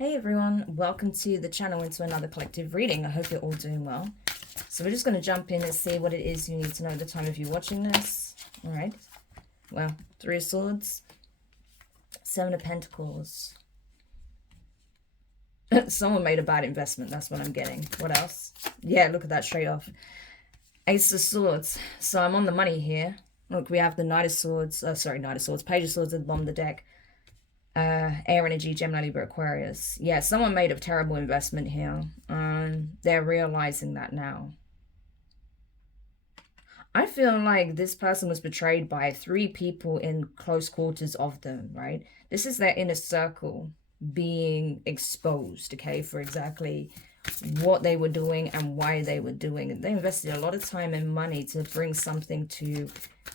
Hey everyone, welcome to the channel and to another collective reading. I hope you're all doing well. So we're just going to jump in and see what it is you need to know at the time of you watching this. All right. Well, Three of Swords, Seven of Pentacles. Someone made a bad investment. That's what I'm getting. What else? Yeah, look at that straight off. Ace of Swords. So I'm on the money here. Look, we have the Knight of Swords. Knight of Swords. Page of Swords at the bottom of the deck. Air energy, Gemini, Libra, Aquarius. Yeah, someone made a terrible investment here. They're realizing that now. I feel like this person was betrayed by three people in close quarters of them, right? This is their inner circle being exposed, okay, for exactly what they were doing and why they were doing it. They invested a lot of time and money to bring something to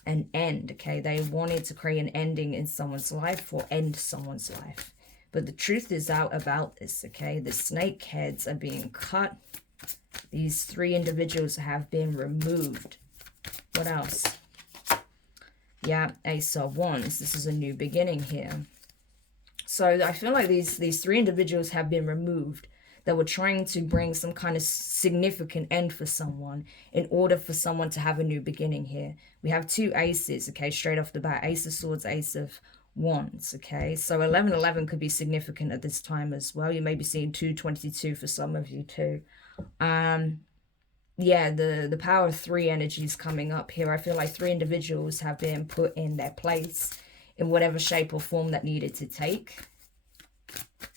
an end, okay? They wanted to create an ending in someone's life or end someone's life. But the truth is out about this, okay? The snake heads are being cut. These three individuals have been removed. What else? Yeah, Ace of Wands. This is a new beginning here. So I feel like these three individuals have been removed that were trying to bring some kind of significant end for someone in order for someone to have a new beginning here. We have two aces, okay, straight off the bat. Ace of Swords, Ace of Wands, okay? So 1111 could be significant at this time as well. You may be seeing 222 for some of you too. Yeah, the power of three energies coming up here. I feel like three individuals have been put in their place in whatever shape or form that needed to take,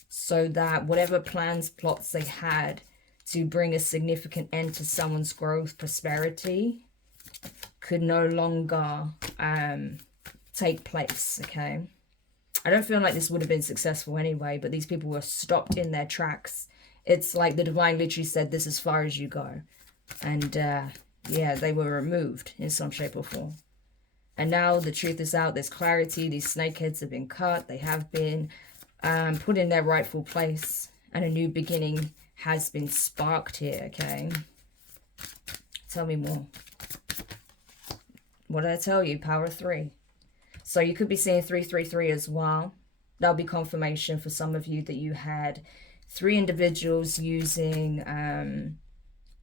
so that whatever plans, plots they had to bring a significant end to someone's growth, prosperity, could no longer take place, okay? I don't feel like this would have been successful anyway, but these people were stopped in their tracks. It's like the divine literally said, this is as far as you go. And yeah, they were removed in some shape or form. And now the truth is out. There's clarity. These snakeheads have been cut. They have been put in their rightful place. And a new beginning has been sparked here, okay? Tell me more. What did I tell you? Power of three. So you could be seeing 333 as well. That'll be confirmation for some of you that you had three individuals using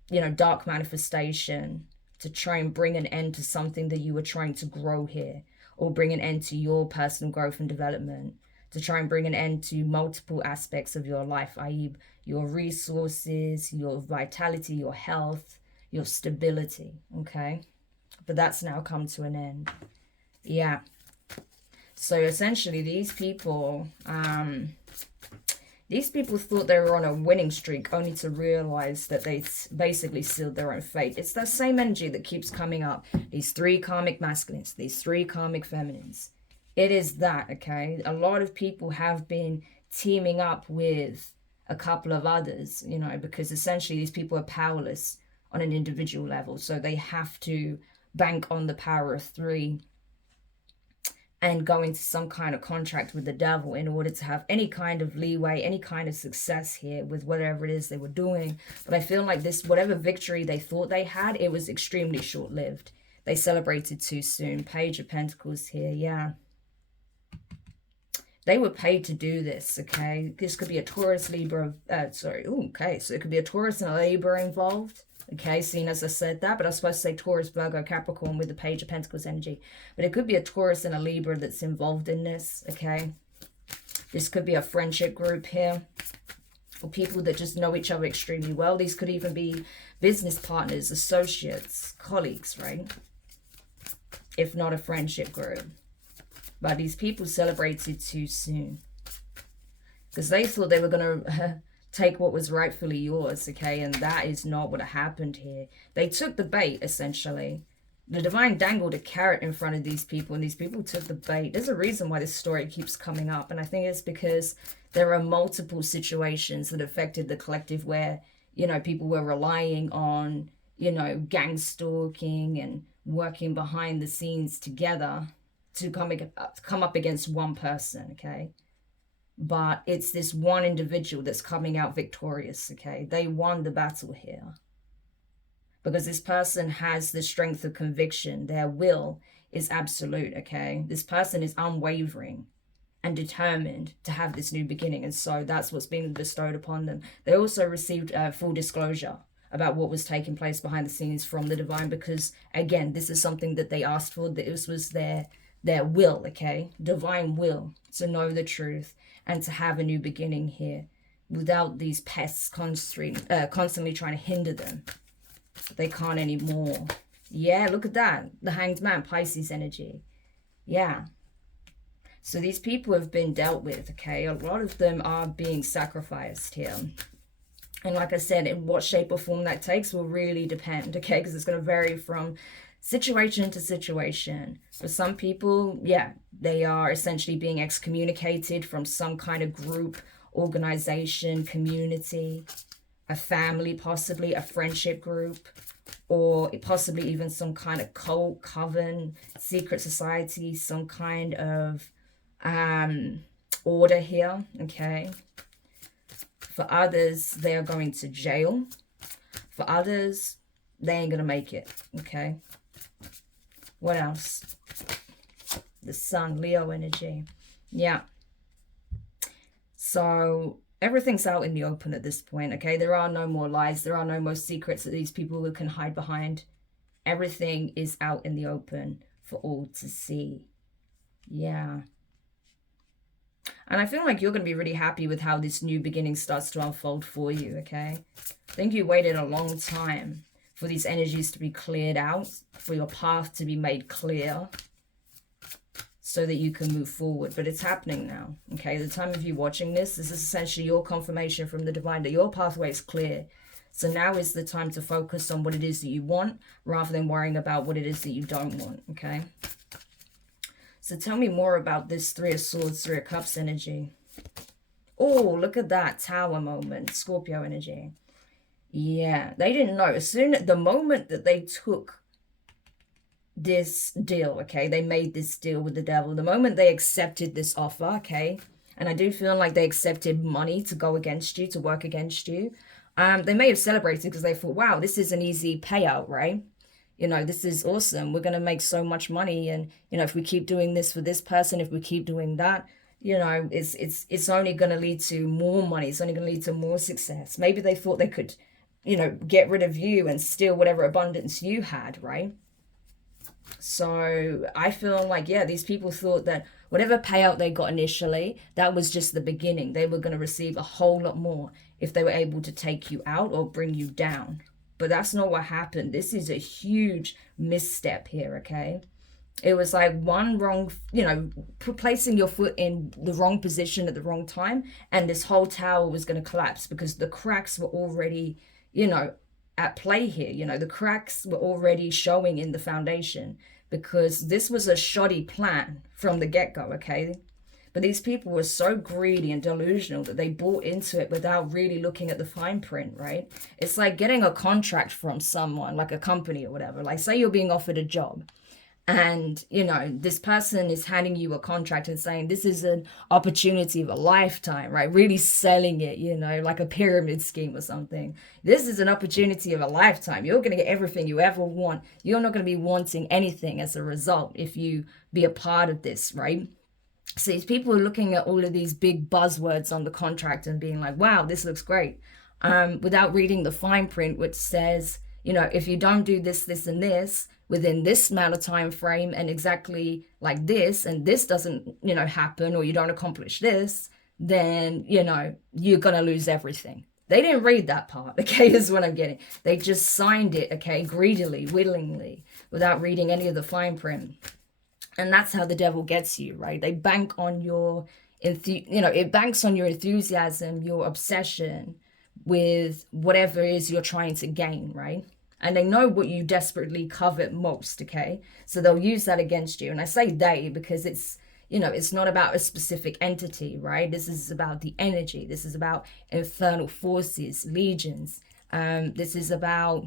you know, dark manifestation to try and bring an end to something that you were trying to grow here, or bring an end to your personal growth and development, to try and bring an end to multiple aspects of your life, i.e. your resources, your vitality, your health, your stability, okay? But that's now come to an end. Yeah. So essentially these people thought they were on a winning streak, only to realize that they basically sealed their own fate. It's that same energy that keeps coming up. These three karmic masculines, these three karmic feminines. It is that, okay? A lot of people have been teaming up with a couple of others, you know, because essentially these people are powerless on an individual level. So they have to bank on the power of three and go into some kind of contract with the devil in order to have any kind of leeway, any kind of success here with whatever it is they were doing. But I feel like this, whatever victory they thought they had, it was extremely short-lived. They celebrated too soon. Page of Pentacles here, yeah. They were paid to do this, okay? This could be a Taurus, Libra, okay. So it could be a Taurus and a Libra involved. Okay, seeing as I said that, but I was supposed to say Taurus, Virgo, Capricorn with the Page of Pentacles energy. But it could be a Taurus and a Libra that's involved in this, okay? This could be a friendship group here, for people that just know each other extremely well. These could even be business partners, associates, colleagues, right? If not a friendship group. But these people celebrated too soon, because they thought they were going to take what was rightfully yours, okay? And that is not what happened here. They took the bait, essentially. The divine dangled a carrot in front of these people, and these people took the bait. There's a reason why this story keeps coming up, and I think it's because there are multiple situations that affected the collective where, you know, people were relying on, you know, gang stalking and working behind the scenes together to come up against one person, okay? But it's this one individual that's coming out victorious, okay? They won the battle here. Because this person has the strength of conviction. Their will is absolute, okay? This person is unwavering. and determined to have this new beginning. And so that's what's been bestowed upon them. They also received full disclosure about what was taking place behind the scenes from the divine, because again, this is something that they asked for. This was their will, okay? Divine will, to know the truth and to have a new beginning here without these pests constantly trying to hinder them. They can't anymore. Yeah, look at that. The Hanged Man, Pisces energy. Yeah. So these people have been dealt with, okay? A lot of them are being sacrificed here. And like I said, in what shape or form that takes will really depend, okay? Because it's going to vary from situation to situation. For some people, yeah, they are essentially being excommunicated from some kind of group, organization, community, a family, possibly a friendship group, or possibly even some kind of cult, coven, secret society, some kind of order here, okay? For others, they are going to jail. For others, they ain't gonna make it, okay? What else? The Sun, Leo energy. Yeah. So everything's out in the open at this point, okay? There are no more lies. There are no more secrets that these people can hide behind. Everything is out in the open for all to see. Yeah. And I feel like you're going to be really happy with how this new beginning starts to unfold for you, okay? I think you waited a long time for these energies to be cleared out, for your path to be made clear, so that you can move forward. But it's happening now, okay? The time of you watching this is essentially your confirmation from the divine that your pathway is clear. So now is the time to focus on what it is that you want, rather than worrying about what it is that you don't want, okay? So tell me more about this Three of Swords, Three of Cups energy. Oh, look at that Tower moment, Scorpio energy. Yeah, they didn't know. The moment that they took this deal, okay, they made this deal with the devil. The moment they accepted this offer, okay, and I do feel like they accepted money to go against you, to work against you. They may have celebrated because they thought, wow, this is an easy payout, right? You know, this is awesome. We're going to make so much money. And, you know, if we keep doing this for this person, if we keep doing that, you know, it's only going to lead to more money. It's only going to lead to more success. Maybe they thought they could, you know, get rid of you and steal whatever abundance you had, right? So I feel like, yeah, these people thought that whatever payout they got initially, that was just the beginning. They were going to receive a whole lot more if they were able to take you out or bring you down. But that's not what happened. This is a huge misstep here, okay? It was like one wrong, you know, placing your foot in the wrong position at the wrong time, and this whole tower was going to collapse because the cracks were already, you know, at play here. You know, the cracks were already showing in the foundation because this was a shoddy plan from the get-go, okay? But these people were so greedy and delusional that they bought into it without really looking at the fine print, right? It's like getting a contract from someone, like a company or whatever. Like, say you're being offered a job and, you know, this person is handing you a contract and saying, this is an opportunity of a lifetime, right? Really selling it, you know, like a pyramid scheme or something. This is an opportunity of a lifetime. You're going to get everything you ever want. You're not going to be wanting anything as a result if you be a part of this, right? So these people are looking at all of these big buzzwords on the contract and being like, wow, this looks great. Without reading the fine print, which says, you know, if you don't do this, this, and this within this amount of time frame and exactly like this, and this doesn't, you know, happen, or you don't accomplish this, then, you know, you're going to lose everything. They didn't read that part, okay, is what I'm getting. They just signed it, okay, greedily, willingly, without reading any of the fine print. And that's how the devil gets you, right? They bank on your, it banks on your enthusiasm, your obsession with whatever it is you're trying to gain, right? And they know what you desperately covet most, okay? So they'll use that against you. And I say they because it's, you know, it's not about a specific entity, right? This is about the energy. This is about infernal forces, legions. This is about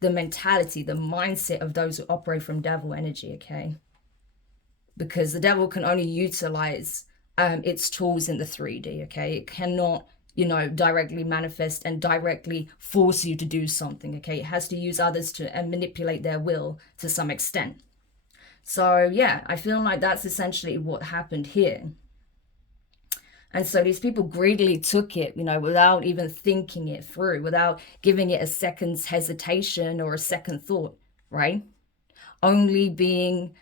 the mentality, the mindset of those who operate from devil energy, okay? Because the devil can only utilize its tools in the 3D, okay? It cannot, you know, directly manifest and directly force you to do something, okay? It has to use others to and manipulate their will to some extent. So, yeah, I feel like that's essentially what happened here. And so these people greedily took it, you know, without even thinking it through, without giving it a second's hesitation or a second thought, right? Only being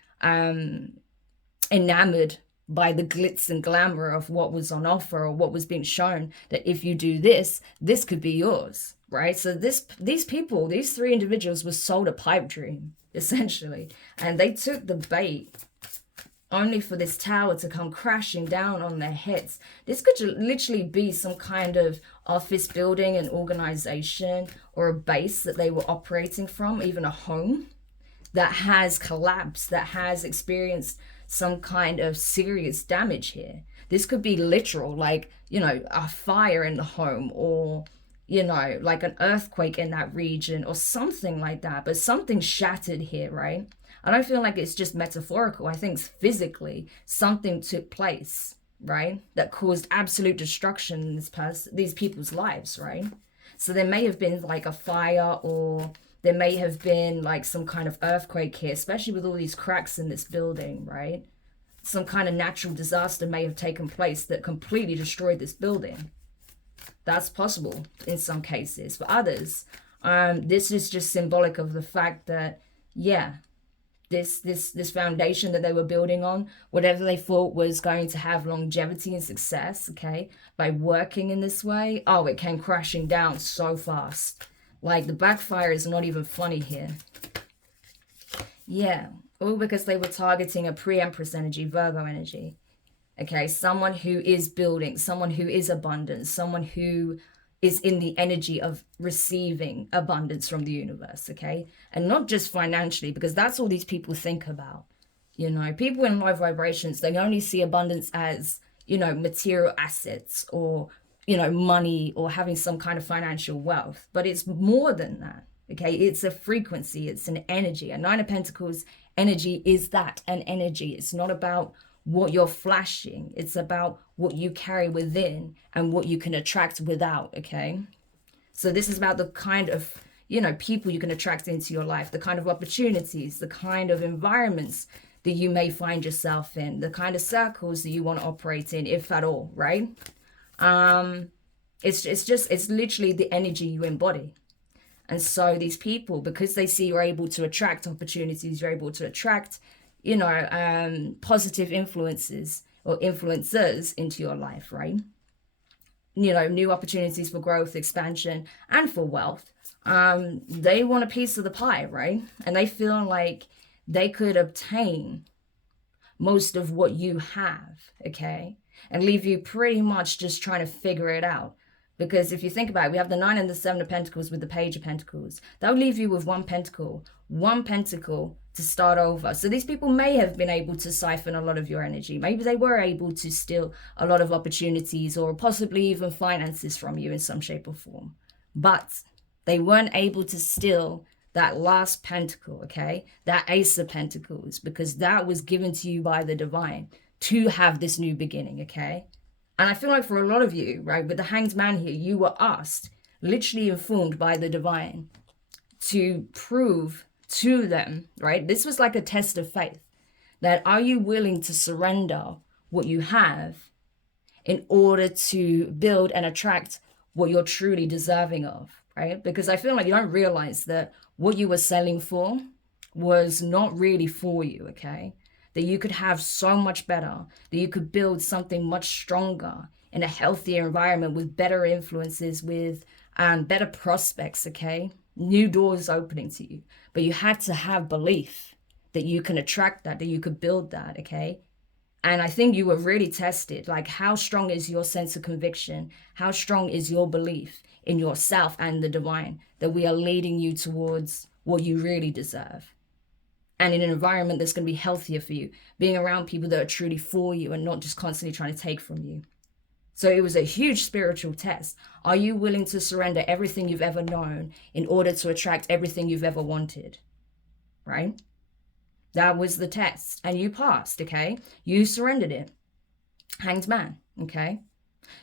enamored by the glitz and glamour of what was on offer or what was being shown, that if you do this, this could be yours, right? So these people, these three individuals were sold a pipe dream, essentially. And they took the bait only for this tower to come crashing down on their heads. This could literally be some kind of office building, an organization, or a base that they were operating from, even a home that has collapsed, that has experienced some kind of serious damage here. This could be literal, like, you know, a fire in the home, or, you know, like an earthquake in that region or something like that. But something shattered here, right? I don't feel like it's just metaphorical. I think physically something took place, right, that caused absolute destruction in these people's lives, right? So there may have been like a fire, or there may have been like some kind of earthquake here, especially with all these cracks in this building, right? Some kind of natural disaster may have taken place that completely destroyed this building. That's possible in some cases. For others, this is just symbolic of the fact that, yeah, this foundation that they were building on, whatever they thought was going to have longevity and success, okay, by working in this way, oh, it came crashing down so fast. Like, the backfire is not even funny here. Yeah, all because they were targeting a pre-empress energy, Virgo energy. Okay, someone who is building, someone who is abundant, someone who is in the energy of receiving abundance from the universe, okay? And not just financially, because that's all these people think about. You know, people in low vibrations, they only see abundance as, you know, material assets, or, you know, money, or having some kind of financial wealth. But it's more than that, okay? It's a frequency, it's an energy. A Nine of Pentacles energy is that, an energy. It's not about what you're flashing, it's about what you carry within and what you can attract without, okay? So this is about the kind of, you know, people you can attract into your life, the kind of opportunities, the kind of environments that you may find yourself in, the kind of circles that you want to operate in, if at all, right? It's literally the energy you embody. And so these people, because they see you're able to attract opportunities, you're able to attract, you know, positive influences or influencers into your life, right? You know, new opportunities for growth, expansion, and for wealth. They want a piece of the pie, right? And they feel like they could obtain most of what you have, okay? And leave you pretty much just trying to figure it out. Because if you think about it, we have the 9 and the 7 of Pentacles with the Page of Pentacles. That would leave you with one pentacle to start over. So these people may have been able to siphon a lot of your energy. Maybe they were able to steal a lot of opportunities, or possibly even finances from you in some shape or form. But they weren't able to steal that last pentacle, okay? That Ace of Pentacles, because that was given to you by the divine to have this new beginning, okay? And I feel like for a lot of you, right, with the Hanged Man here, you were asked, literally informed by the divine, to prove to them, right? This was like a test of faith. That are you willing to surrender what you have in order to build and attract what you're truly deserving of, right? Because I feel like you don't realize that what you were selling for was not really for you, okay? That you could have so much better, that you could build something much stronger in a healthier environment with better influences, with better prospects, okay? New doors opening to you. But you had to have belief that you can attract that you could build that, okay? And I think you were really tested. Like, how strong is your sense of conviction? How strong is your belief in yourself and the divine, that we are leading you towards what you really deserve? And in an environment that's going to be healthier for you, being around people that are truly for you and not just constantly trying to take from you. So it was a huge spiritual test. Are you willing to surrender everything you've ever known in order to attract everything you've ever wanted? Right? That was the test. And you passed, okay? You surrendered it. Hanged Man, okay?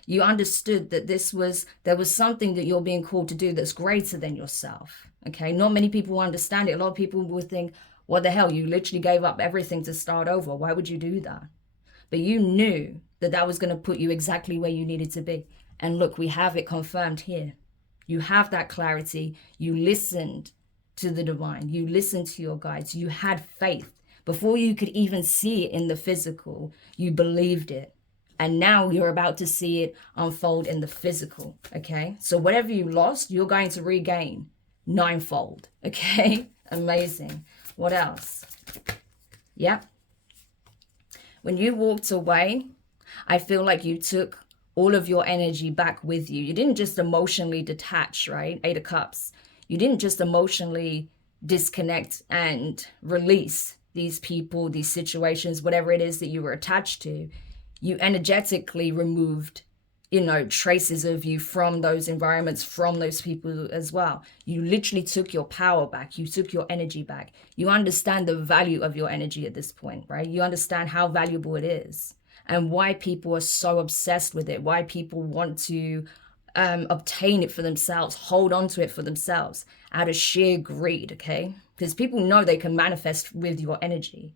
You understood that there was something that you're being called to do that's greater than yourself, okay? Not many people understand it. A lot of people would think, what the hell? You literally gave up everything to start over. Why would you do that? But you knew that was going to put you exactly where you needed to be. And look, we have it confirmed here. You have that clarity. You listened to the divine. You listened to your guides. You had faith. Before you could even see it in the physical, you believed it. And now you're about to see it unfold in the physical, okay? So whatever you lost, you're going to regain ninefold, okay? Amazing. What else? Yep. When you walked away, I feel like you took all of your energy back with you. You didn't just emotionally detach, right? 8 of Cups. You didn't just emotionally disconnect and release these people, these situations, whatever it is that you were attached to. You energetically removed, you know, traces of you from those environments, from those people as well. You literally took your power back. You took your energy back. You understand the value of your energy at this point, right? You understand how valuable it is and why people are so obsessed with it, why people want to obtain it for themselves, hold on to it for themselves out of sheer greed, okay? Because people know they can manifest with your energy,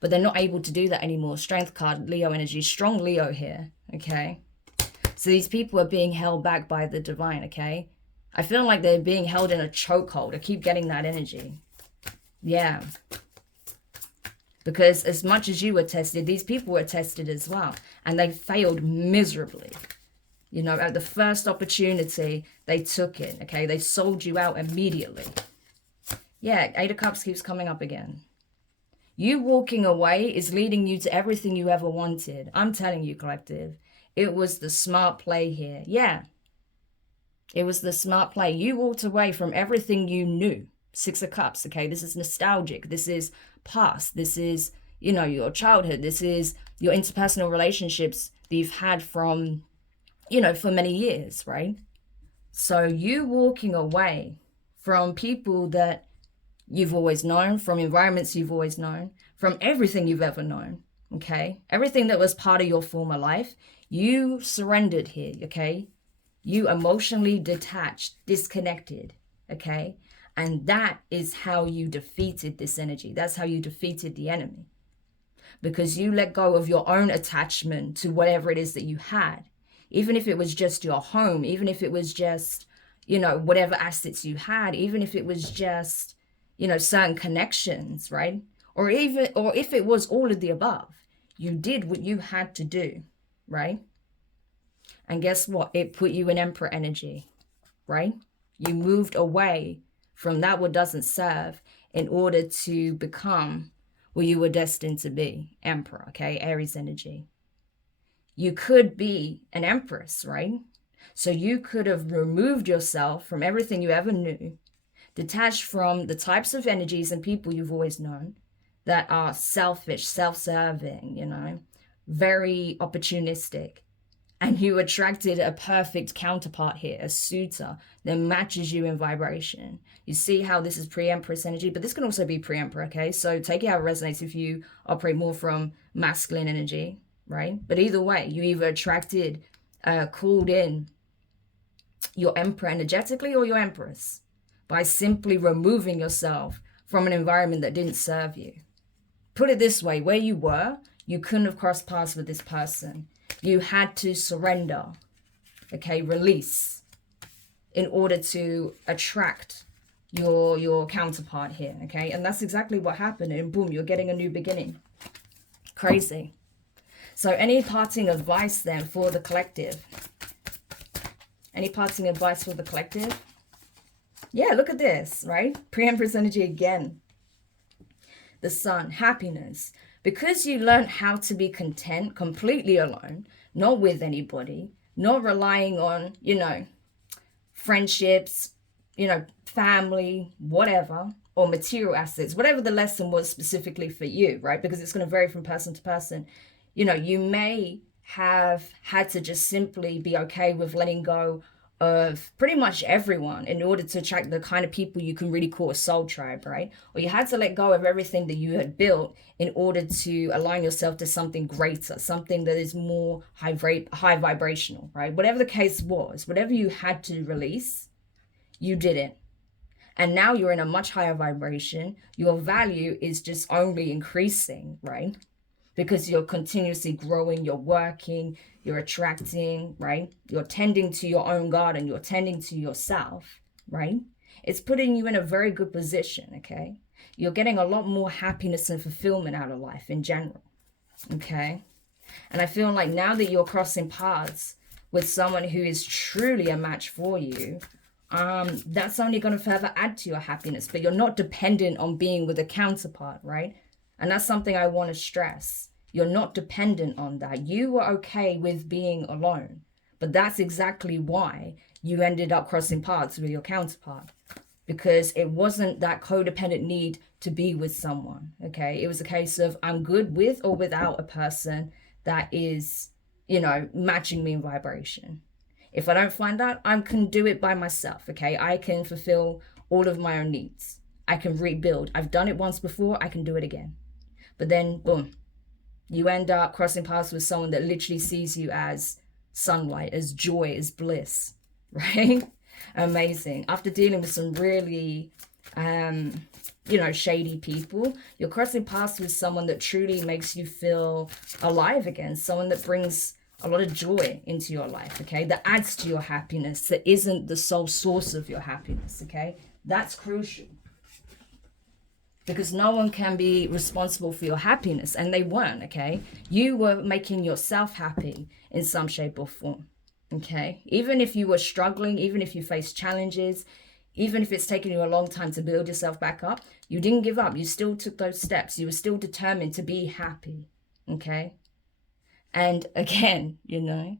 but they're not able to do that anymore. Strength card, Leo energy, strong Leo here, okay? So these people are being held back by the divine, okay? I feel like they're being held in a chokehold. I keep getting that energy. Yeah. Because as much as you were tested, these people were tested as well. And they failed miserably. You know, at the first opportunity, they took it, okay? They sold you out immediately. Yeah, 8 of Cups keeps coming up again. You walking away is leading you to everything you ever wanted. I'm telling you, collective. It was the smart play here. Yeah. It was the smart play. You walked away from everything you knew. 6 of Cups, okay? This is nostalgic. This is past. This is, you know, your childhood. This is your interpersonal relationships that you've had from, you know, for many years, right? So you walking away from people that you've always known, from environments you've always known, from everything you've ever known, okay? Everything that was part of your former life, you surrendered here, okay? You emotionally detached, disconnected, okay? And that is how you defeated this energy. That's how you defeated the enemy. Because you let go of your own attachment to whatever it is that you had. Even if it was just your home, even if it was just, you know, whatever assets you had, even if it was just, you know, certain connections, right? Or if it was all of the above, you did what you had to do, right? And guess what? It put you in Emperor energy, right? You moved away from that what doesn't serve in order to become what you were destined to be, Emperor, okay? Aries energy. You could be an Empress, right? So you could have removed yourself from everything you ever knew, detached from the types of energies and people you've always known that are selfish, self-serving, you know, very opportunistic. And you attracted a perfect counterpart here, a suitor that matches you in vibration. You see how this is pre-Empress energy, but this can also be pre-Emperor, okay? So take it how it resonates if you operate more from masculine energy, right? But either way, you either attracted, called in your Emperor energetically or your Empress by simply removing yourself from an environment that didn't serve you. Put it this way, where you were, you couldn't have crossed paths with this person. You had to surrender, okay, release, in order to attract your counterpart here, okay? And that's exactly what happened, and boom, you're getting a new beginning. Crazy. So any parting advice then for the collective? Any parting advice for the collective? Yeah, look at this, right? Pre-Empress energy again. The Sun, happiness. Because you learned how to be content completely alone, not with anybody, not relying on, you know, friendships, you know, family, whatever, or material assets, whatever the lesson was specifically for you, right? Because it's going to vary from person to person. You know, you may have had to just simply be okay with letting go of pretty much everyone in order to attract the kind of people you can really call a soul tribe, right? Or you had to let go of everything that you had built in order to align yourself to something greater, something that is more high vibrational, right? Whatever the case was, whatever you had to release, you did it. And now you're in a much higher vibration. Your value is just only increasing, right? because you're continuously growing, you're working, you're attracting, right? You're tending to your own garden, you're tending to yourself, right? It's putting you in a very good position, okay? You're getting a lot more happiness and fulfillment out of life in general, okay? And I feel like now that you're crossing paths with someone who is truly a match for you, that's only going to further add to your happiness, but you're not dependent on being with a counterpart, right? And that's something I want to stress. You're not dependent on that. You were okay with being alone, but that's exactly why you ended up crossing paths with your counterpart, because it wasn't that codependent need to be with someone, okay? It was a case of, I'm good with or without a person that is, you know, matching me in vibration. If I don't find that, I can do it by myself, okay? I can fulfill all of my own needs. I can rebuild. I've done it once before, I can do it again. But then, boom, you end up crossing paths with someone that literally sees you as sunlight, as joy, as bliss, right? Amazing. After dealing with some really, you know, shady people, you're crossing paths with someone that truly makes you feel alive again, someone that brings a lot of joy into your life, okay? That adds to your happiness, that isn't the sole source of your happiness, okay? That's crucial. Because no one can be responsible for your happiness, and they weren't, okay? You were making yourself happy in some shape or form, okay? Even if you were struggling, even if you faced challenges, even if it's taken you a long time to build yourself back up, you didn't give up. You still took those steps. You were still determined to be happy, okay? And again, you know,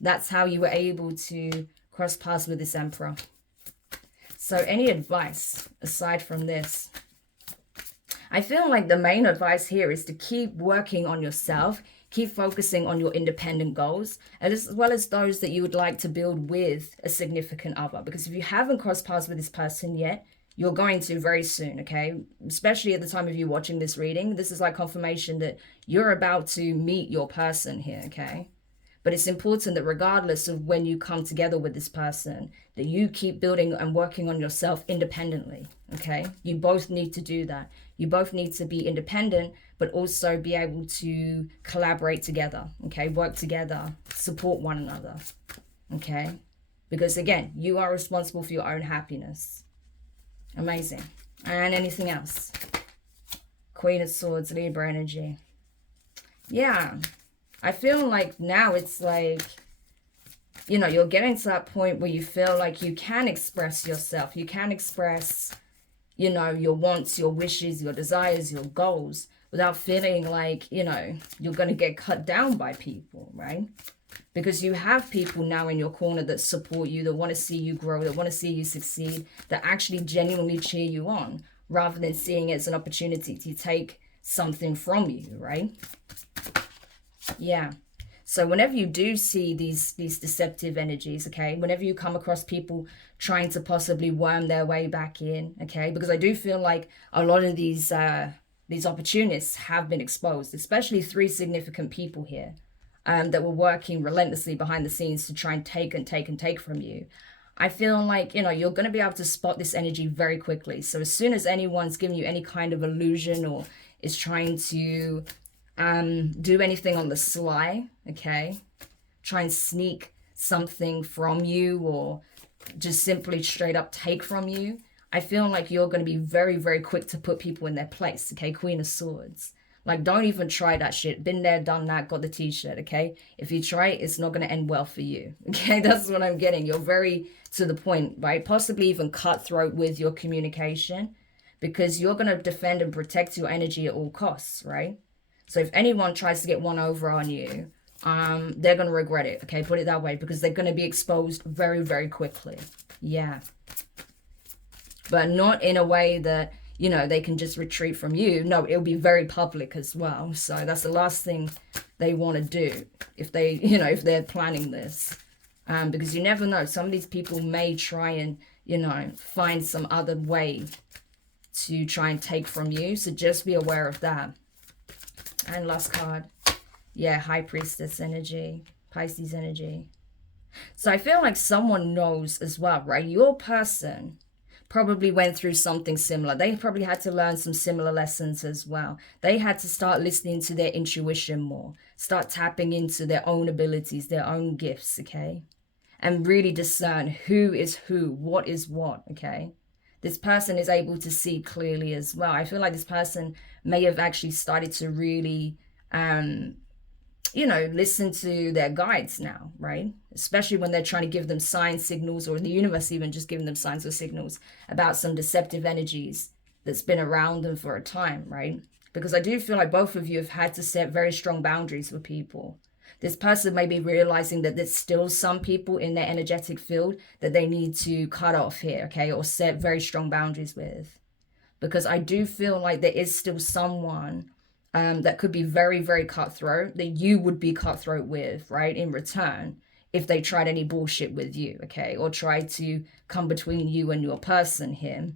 that's how you were able to cross paths with this Emperor. So any advice aside from this? I feel like the main advice here is to keep working on yourself, keep focusing on your independent goals, as well as those that you would like to build with a significant other. Because if you haven't crossed paths with this person yet, you're going to very soon, okay? Especially at the time of you watching this reading, this is like confirmation that you're about to meet your person here, okay? But it's important that regardless of when you come together with this person, that you keep building and working on yourself independently, okay? You both need to do that. You both need to be independent, but also be able to collaborate together, okay? Work together, support one another, okay? Because again, you are responsible for your own happiness. Amazing. And anything else? Queen of Swords, Libra energy. Yeah. I feel like now it's like, you know, you're getting to that point where you feel like you can express yourself. You can express, you know, your wants, your wishes, your desires, your goals without feeling like, you know, you're going to get cut down by people, right? Because you have people now in your corner that support you, that want to see you grow, that want to see you succeed, that actually genuinely cheer you on, rather than seeing it as an opportunity to take something from you, right? Yeah. So whenever you do see these deceptive energies, okay, whenever you come across people trying to possibly worm their way back in, okay, because I do feel like a lot of these opportunists have been exposed, especially 3 significant people here that were working relentlessly behind the scenes to try and take from you. I feel like, you know, you're going to be able to spot this energy very quickly. So as soon as anyone's giving you any kind of illusion or is trying to do anything on the sly, okay, try and sneak something from you or just simply straight up take from you, I feel like you're going to be very, very quick to put people in their place, okay? Queen of Swords. Like, don't even try that shit. Been there, done that, got the t-shirt, okay? If you try it, it's not going to end well for you, okay? That's what I'm getting. You're very to the point, right? Possibly even cutthroat with your communication, because you're going to defend and protect your energy at all costs, right? So if anyone tries to get one over on you, they're going to regret it, okay? Put it that way, because they're going to be exposed very, very quickly. Yeah. But not in a way that, you know, they can just retreat from you. No, it'll be very public as well. So that's the last thing they want to do if they, you know, if they're planning this. Because you never know. Some of these people may try and, you know, find some other way to try and take from you. So just be aware of that. And last card. Yeah, High Priestess energy. Pisces energy. So I feel like someone knows as well, right? Your person probably went through something similar. They probably had to learn some similar lessons as well. They had to start listening to their intuition more, start tapping into their own abilities, their own gifts, okay? And really discern who is who, what is what, okay? This person is able to see clearly as well. I feel like this person may have actually started to really, listen to their guides now, right? Especially when they're trying to give them sign signals, or the universe even just giving them signs or signals about some deceptive energies that's been around them for a time, right? Because I do feel like both of you have had to set very strong boundaries with people. This person may be realizing that there's still some people in their energetic field that they need to cut off here, okay? Or set very strong boundaries with. Because I do feel like there is still someone that could be very, very cutthroat, that you would be cutthroat with, right, in return, if they tried any bullshit with you, okay, or tried to come between you and your person here.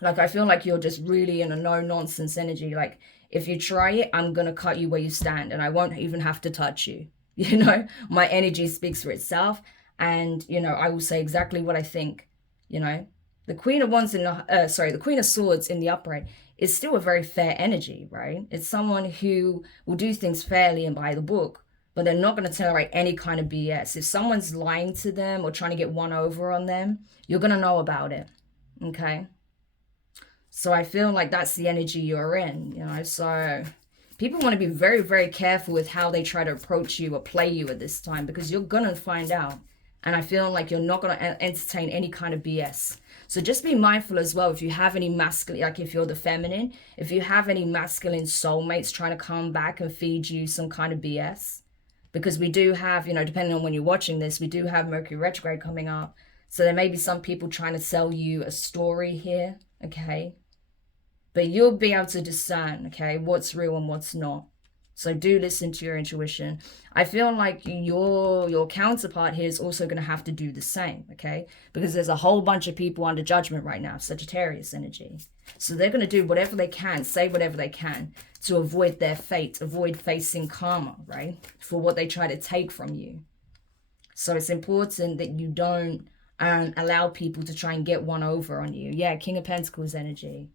Like, I feel like you're just really in a no-nonsense energy. Like, if you try it, I'm going to cut you where you stand, and I won't even have to touch you. You know, my energy speaks for itself, and, I will say exactly what I think, The Queen of Wands the Queen of Swords in the upright is still a very fair energy, right? It's someone who will do things fairly and by the book, but they're not going to tolerate any kind of BS. If someone's lying to them or trying to get one over on them, you're going to know about it, okay? So I feel like that's the energy you're in, so people want to be very, very careful with how they try to approach you or play you at this time, because you're going to find out. And I feel like you're not going to entertain any kind of BS. So just be mindful as well, if you have any masculine, like if you're the feminine, if you have any masculine soulmates trying to come back and feed you some kind of BS. Because we do have, depending on when you're watching this, we do have Mercury retrograde coming up. So there may be some people trying to sell you a story here, okay? But you'll be able to discern, okay, what's real and what's not. So do listen to your intuition. I feel like your counterpart here is also going to have to do the same, okay? Because there's a whole bunch of people under judgment right now, Sagittarius energy. So they're going to do whatever they can, say whatever they can to avoid their fate, avoid facing karma, right? For what they try to take from you. So it's important that you don't allow people to try and get one over on you. Yeah, King of Pentacles energy.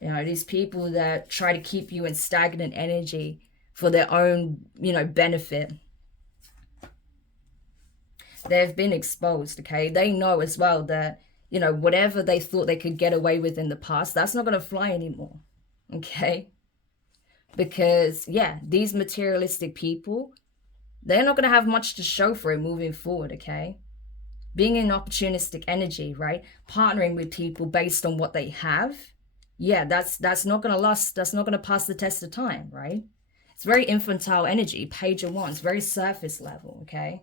These people that try to keep you in stagnant energy for their own, benefit. They've been exposed, okay? They know as well that, whatever they thought they could get away with in the past, that's not going to fly anymore, okay? Because, yeah, these materialistic people, they're not going to have much to show for it moving forward, okay? Being in opportunistic energy, right? Partnering with people based on what they have. Yeah, that's not going to last. That's not going to pass the test of time, right? It's very infantile energy, Page of Wands, very surface level, okay?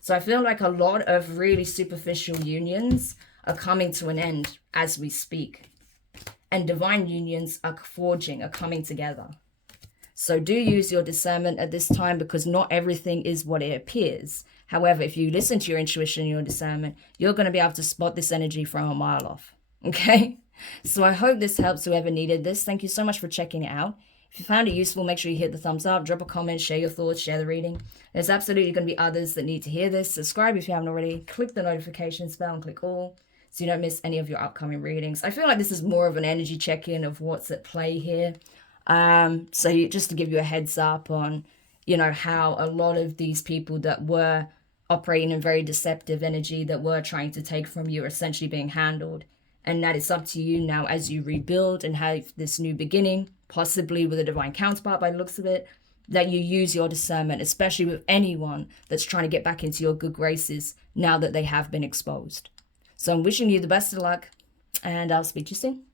So I feel like a lot of really superficial unions are coming to an end as we speak. And divine unions are coming together. So do use your discernment at this time, because not everything is what it appears. However, if you listen to your intuition and your discernment, you're going to be able to spot this energy from a mile off, okay? So I hope this helps whoever needed this. Thank you so much for checking it out. If you found it useful, make sure you hit the thumbs up, drop a comment, share your thoughts, share the reading. There's absolutely going to be others that need to hear this. Subscribe if you haven't already. Click the notifications bell and click all so you don't miss any of your upcoming readings. I feel like this is more of an energy check-in of what's at play here. Just to give you a heads up on, how a lot of these people that were operating in very deceptive energy, that were trying to take from you, are essentially being handled. And that it's up to you now as you rebuild and have this new beginning, possibly with a divine counterpart by the looks of it, that you use your discernment, especially with anyone that's trying to get back into your good graces now that they have been exposed. So I'm wishing you the best of luck, and I'll speak to you soon.